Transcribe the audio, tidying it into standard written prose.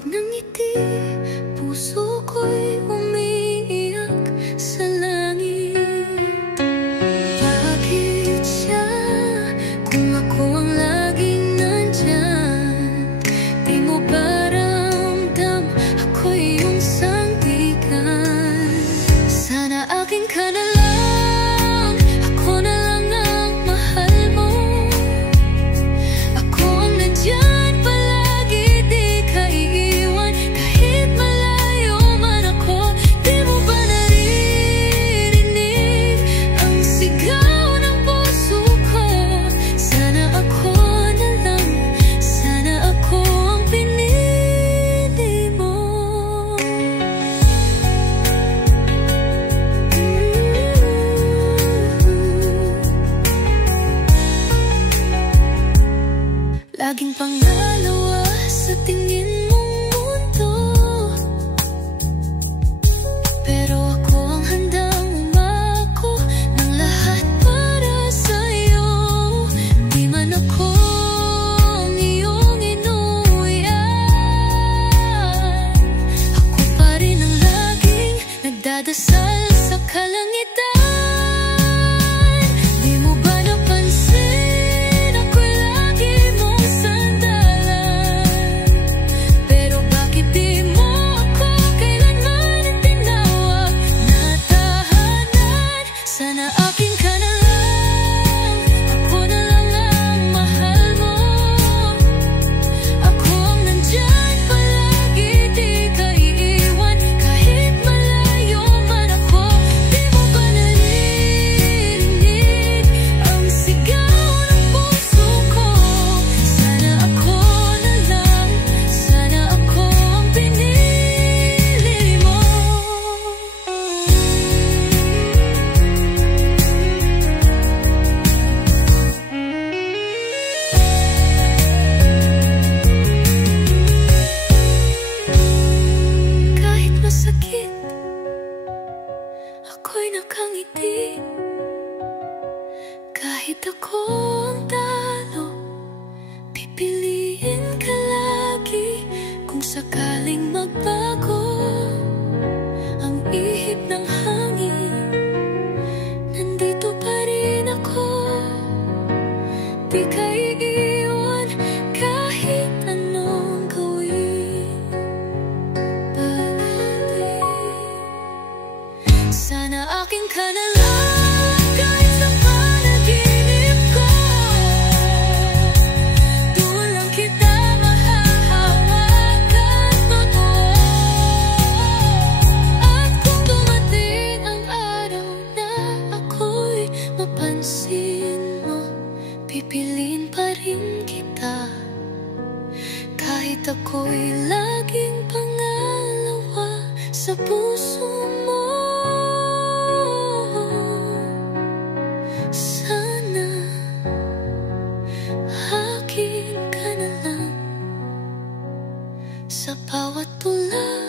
likod ng ngiti, puso ko'y umiiyak sa langit. Bakit siya kung ako ang laging nandyan? Di mo ba ramdam ako'y iyong sandigan? Sana akin ka na lang, ako na lang ang mahal mo. Ako ang nandyan palagi, di ka iiwan kahit malayo man ako. Di mo ba naririnig ang sigaw ng puso ko? Sana ako na lang, sana ako ang pinili mo. Laging pangalawa sa tingin mong mundo, pero ako ang handang umako ng lahat para sa'yo. Di man ako ang iyong inuwian, ako pa rin ang laging nagdadasal sa kalangitan. Di mo ba napansin ako'y lagi mong sandalan? Pero bakit di mo ako kailanman itinawag na tahanan? Sana akin ka na lang, ako na lang ang mahal mo. Ako ang nandyan palagi, di ka iiwan kahit malayo man ako. Di mo ba naririnig ang sigaw ng puso ko? Sana ako na lang, sana ako ang pinili mo. Kahit masakit, ako'y nakangiti. Kahit ako ang talo, pipiliin ka lagi. Kung sakaling magbago ang ihip ng hangin, nandito pa rin ako. Di ka iiwan kahit anong gawin. Sana akin ka na lang kahit sa panaginip ko. Doon lang kita mahahawakan totoo. At kung dumating ang araw na ako'y mapansin mo, pipiliin pa rin kita. Kahit ako'y laging pangalawa sa puso mo. Sana akin ka na lang sa bawat tula.